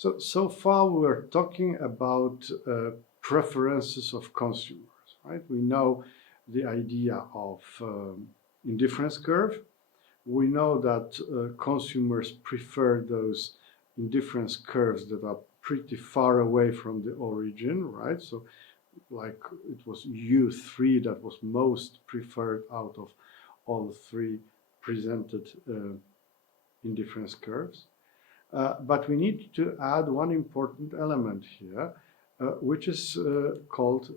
So far we're talking about preferences of consumers, right? We know the idea of indifference curve. We know that consumers prefer those indifference curves that are pretty far away from the origin, right? So like it was U3 that was most preferred out of all three presented indifference curves. But we need to add one important element here, which is called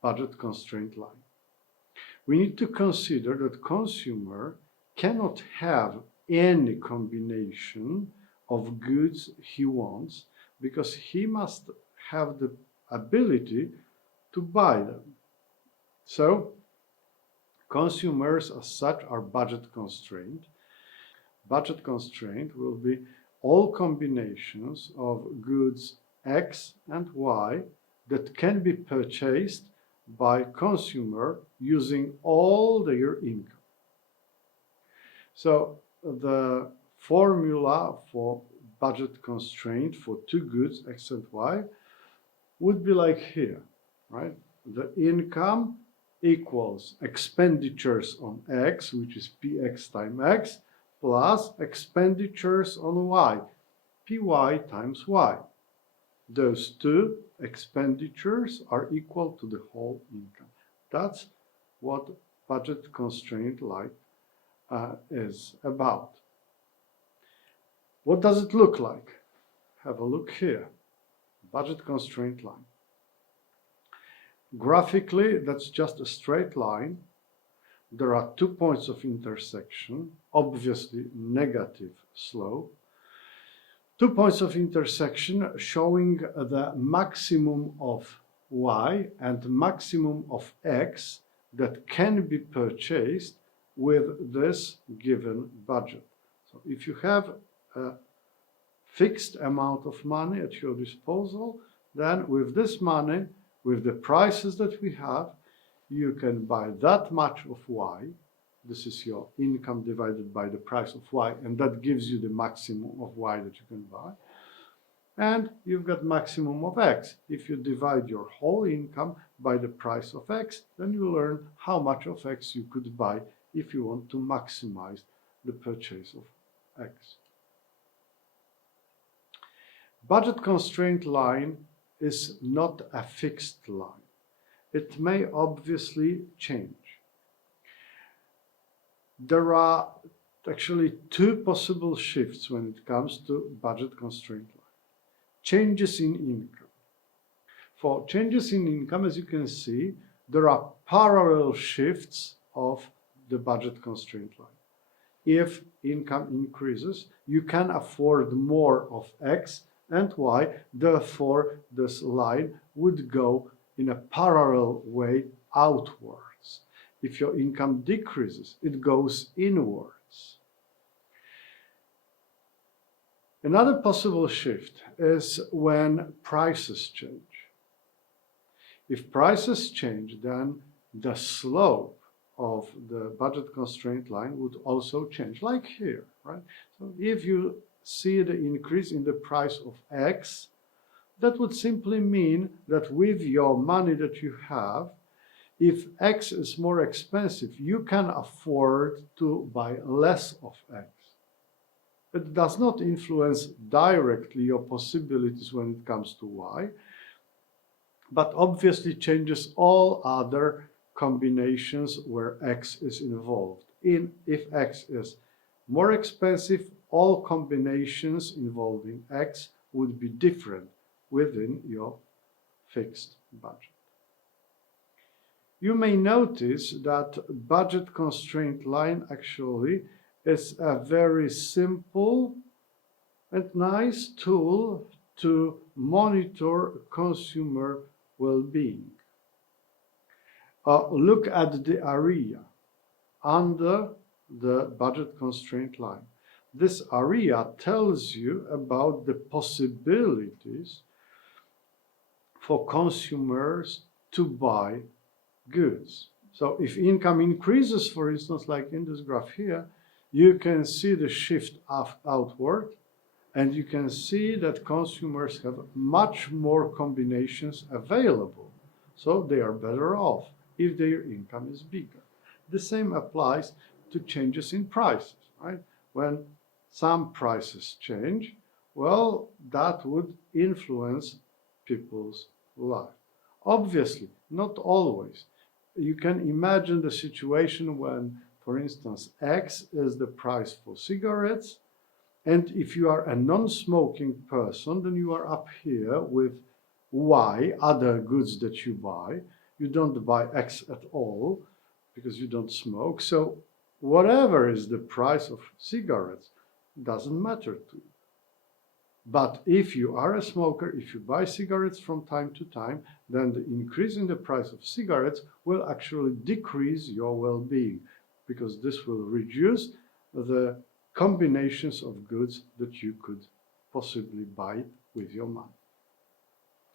budget constraint line. We need to consider that consumer cannot have any combination of goods he wants because he must have the ability to buy them. So consumers as such are budget constrained. Budget constraint will be all combinations of goods X and Y that can be purchased by consumer using all their income. So the formula for budget constraint for two goods X and Y would be like here, right? The income equals expenditures on X, which is Px times X, plus expenditures on Y, Py times Y. Those two expenditures are equal to the whole income. That's what budget constraint line is about. What does it look like? Have a look here. Budget constraint line. Graphically, that's just a straight line. There are 2 points of intersection, obviously negative slope. 2 points of intersection showing the maximum of Y and maximum of X that can be purchased with this given budget. So if you have a fixed amount of money at your disposal, then with this money, with the prices that we have, you can buy that much of Y. This is your income divided by the price of Y, and that gives you the maximum of Y that you can buy. And you've got maximum of X. If you divide your whole income by the price of X, then you learn how much of X you could buy if you want to maximize the purchase of X. Budget constraint line is not a fixed line. It may obviously change. There are actually two possible shifts when it comes to budget constraint line. Changes in income. For changes in income, as you can see, there are parallel shifts of the budget constraint line. If income increases, you can afford more of X and Y, therefore this line would go in a parallel way outwards. If your income decreases, it goes inwards. Another possible shift is when prices change. If prices change, then the slope of the budget constraint line would also change, like here, right? So if you see the increase in the price of X, that would simply mean that with your money that you have, if X is more expensive, you can afford to buy less of X. It does not influence directly your possibilities when it comes to Y, but obviously changes all other combinations where X is involved. If X is more expensive, all combinations involving X would be different within your fixed budget. You may notice that budget constraint line actually is a very simple and nice tool to monitor consumer well-being. Look at the area under the budget constraint line. This area tells you about the possibilities for consumers to buy goods. So if income increases, for instance, like in this graph here, you can see the shift outward. And you can see that consumers have much more combinations available, so they are better off if their income is bigger. The same applies to changes in prices, right? When some prices change, well, that would influence people's life. Obviously, not always. You can imagine the situation when, for instance, X is the price for cigarettes, and if you are a non-smoking person, then you are up here with Y, other goods that you buy. You don't buy X at all because you don't smoke. So whatever is the price of cigarettes doesn't matter to you. But if you are a smoker, if you buy cigarettes from time to time, then the increase in the price of cigarettes will actually decrease your well-being, because this will reduce the combinations of goods that you could possibly buy with your money.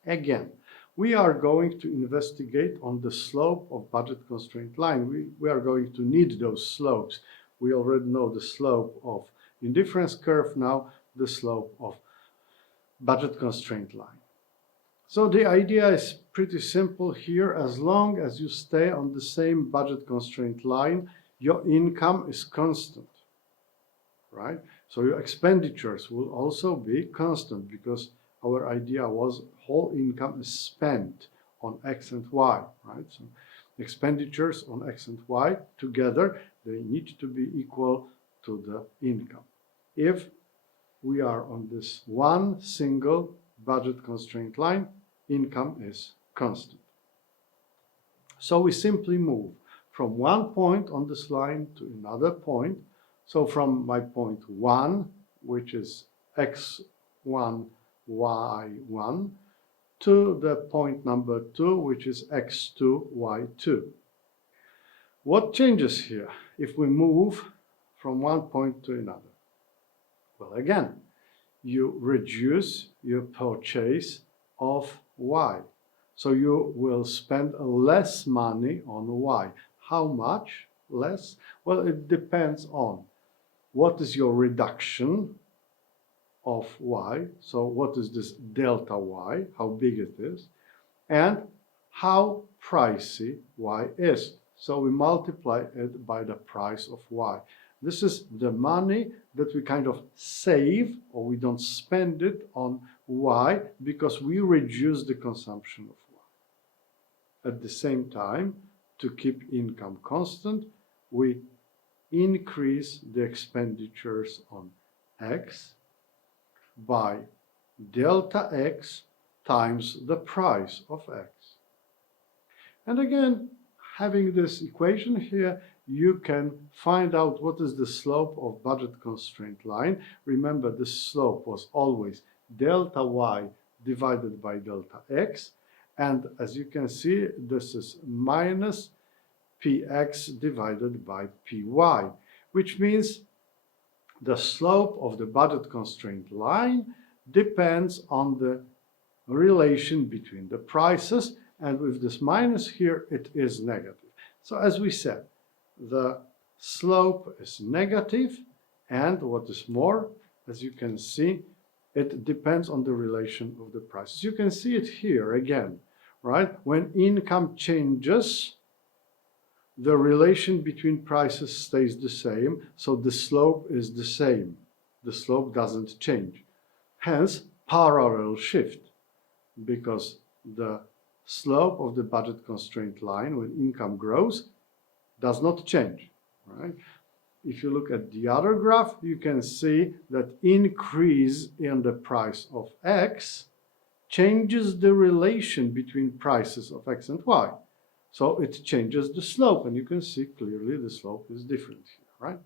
Again, we are going to investigate on the slope of budget constraint line. We are going to need those slopes. We already know the slope of indifference curve, now the slope of budget constraint line. So the idea is pretty simple here. As long as you stay on the same budget constraint line, your income is constant, right? So your expenditures will also be constant, because our idea was whole income is spent on X and Y, right? So expenditures on X and Y together, they need to be equal to the income. If we are on this one single budget constraint line, income is constant. So we simply move from one point on this line to another point. So from my point 1, which is x1, y1, to the point number 2, which is x2, y2. What changes here if we move from one point to another? Well, again, you reduce your purchase of Y. So you will spend less money on Y. How much less? Well, it depends on what is your reduction of Y. So what is this delta Y, how big it is, and how pricey Y is. So we multiply it by the price of Y. This is the money that we kind of save, or we don't spend it on Y because we reduce the consumption of Y. At the same time, to keep income constant, we increase the expenditures on X by delta X times the price of X. And again, having this equation here, you can find out what is the slope of budget constraint line. Remember, the slope was always delta Y divided by delta X. And as you can see, this is minus Px divided by Py, which means the slope of the budget constraint line depends on the relation between the prices. And with this minus here, it is negative. So as we said, the slope is negative, and what is more, as you can see, it depends on the relation of the prices. You can see it here again, right? When income changes, the relation between prices stays the same, so the slope is the same. The slope doesn't change. Hence, parallel shift, because the slope of the budget constraint line when income grows does not change, right? If you look at the other graph, you can see that increase in the price of X changes the relation between prices of X and Y. So it changes the slope, and you can see clearly the slope is different here, right?